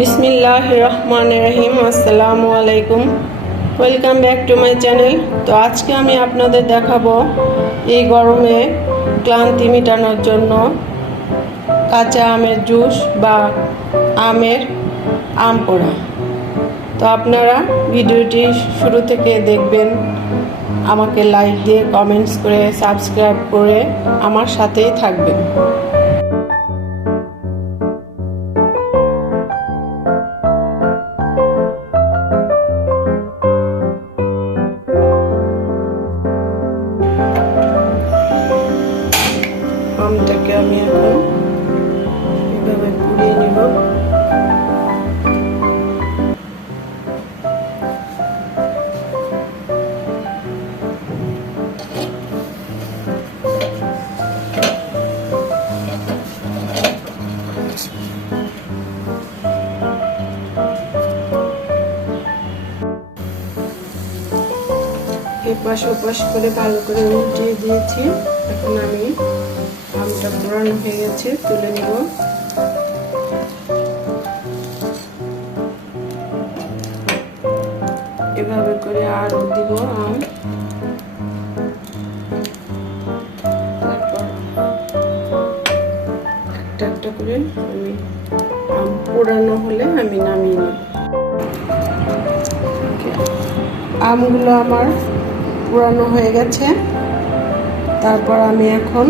বিসমিল্লাহ রহমান রহিম আসসালামু আলাইকুম। Welcome back to my channel. তো আজকে আমি আপনাদের দেখাবো এই গরমে ক্লান্তি মেটানোর জন্য কাঁচা আমের জুস বা আমের আম পোড়া। তো আপনারা ভিডিওটি শুরু থেকে দেখবেন, আমাকে লাইক দিয়ে কমেন্টস করে সাবস্ক্রাইব করে আমার সাথেই থাকবেন। আমটাকে আমি এখন এভাবে পুড়িয়ে নিব। এপাশ ওপাশ করে ভালো করে উল্টিয়ে দিয়েছি। এখন আমি আমটা পোড়ানো হয়ে গেছে, তুলে নিব। এভাবে করে আরও দিব আম। আমি হলে আমি আমগুলো আমার পুরানো হয়ে গেছে। তারপর আমি এখন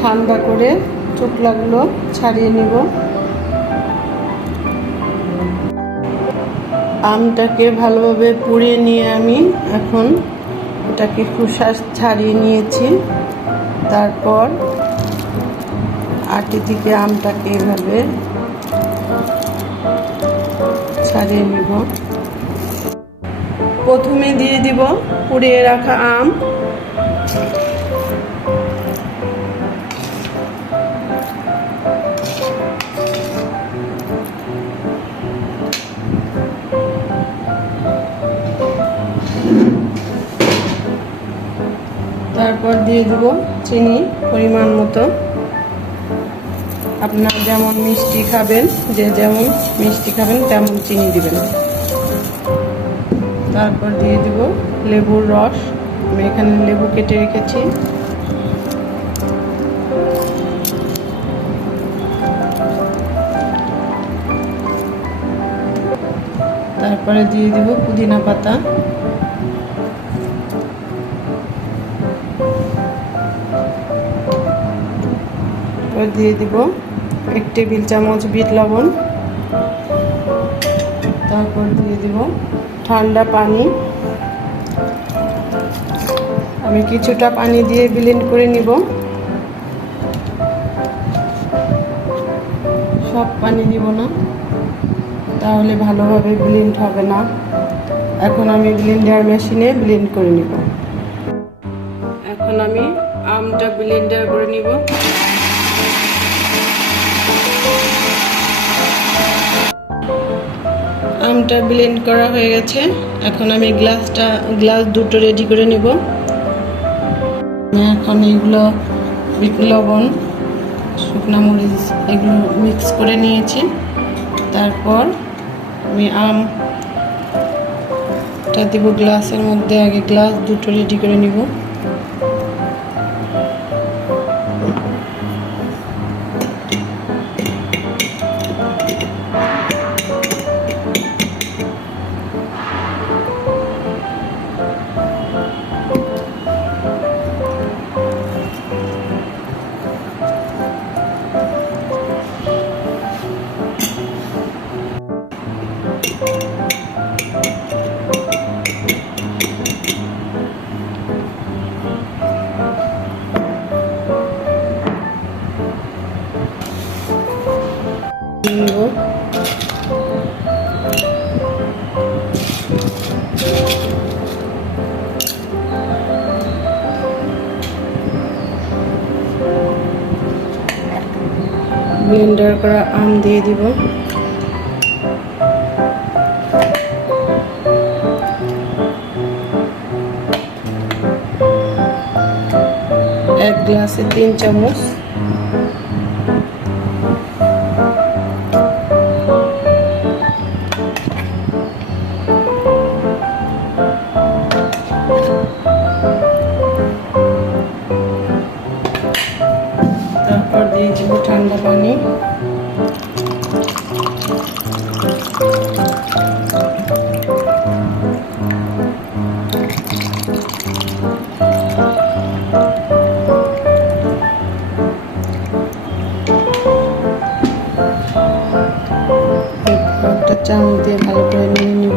ঠান্ডা করে চোখলাগুলো ছাড়িয়ে নিব। আমটাকে ভালোভাবে পুড়িয়ে নিয়ে আমি এখন এটাকে খোসা ছাড়িয়ে নিয়েছি। তারপর আটি থেকে আমটাকে এভাবে ছাড়িয়ে নিব। প্রথমে দিয়ে দিব পুড়িয়ে রাখা আম। তারপর দিয়ে দিব চিনি পরিমাণ মতো। আপনার যেমন মিষ্টি খাবেন, যে যেমন মিষ্টি খাবেন, তেমন চিনি দিবেন। তারপর দিয়ে দিব লেবুর রস। আমি এখানে লেবু কেটে রেখেছি। তারপরে দিয়ে দিব পুদিনা পাতা। তারপর দিয়ে দিব এক টেবিল চামচ বিট লবণ। তারপর দিয়ে দিব ঠান্ডা পানি। আমি কিছুটা পানি দিয়ে ব্লেন্ড করে নিব। সব পানি দিব না, তাহলে ভালোভাবে ব্লেন্ড হবে না। এখন আমি ব্লেন্ডার মেশিনে ব্লেন্ড করে নিব। এখন আমি আমটা ব্লেন্ডার করে নিব। আমটা ব্লেন্ড করা হয়ে গেছে। এখন আমি গ্লাসটা গ্লাস দুটো রেডি করে নেব। এখন এগুলো লবণ, শুকনা মরিচ এগুলো মিক্স করে নিয়েছি। তারপর আমি আমটা দেব গ্লাসের মধ্যে, আগে গ্লাস দুটো রেডি করে নিব। ব্লেন্ডার করা আম দিয়ে দিব। এক গ্লাসে তিন চামচ। করে নিয়ে নিব।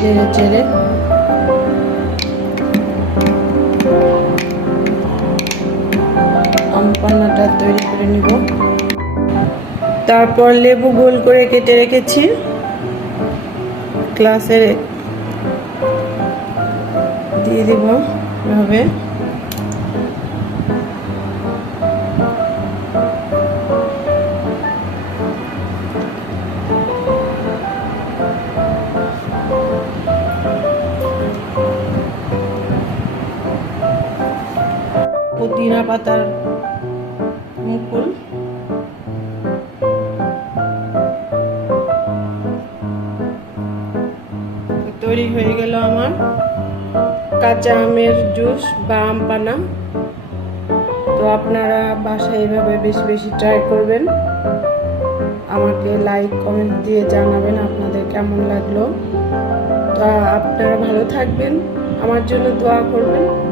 নেড়ে চেড়ে আম পান্নাটা তৈরি করে নিব। তারপর লেবু গোল করে কেটে রেখেছি। গ্লাসে দিয়ে দিব এভাবে। পুদিনা পাতার মুকুল। তৈরি হয়ে গেল আমার কাঁচা আমের জুস বা আম পানা। তো আপনারা বাসায় এইভাবে বেশি বেশি ট্রাই করবেন। আমাকে লাইক কমেন্ট দিয়ে জানাবেন আপনাদের কেমন লাগল। তো আপনারা ভালো থাকবেন। আমার জন্য দোয়া করবেন।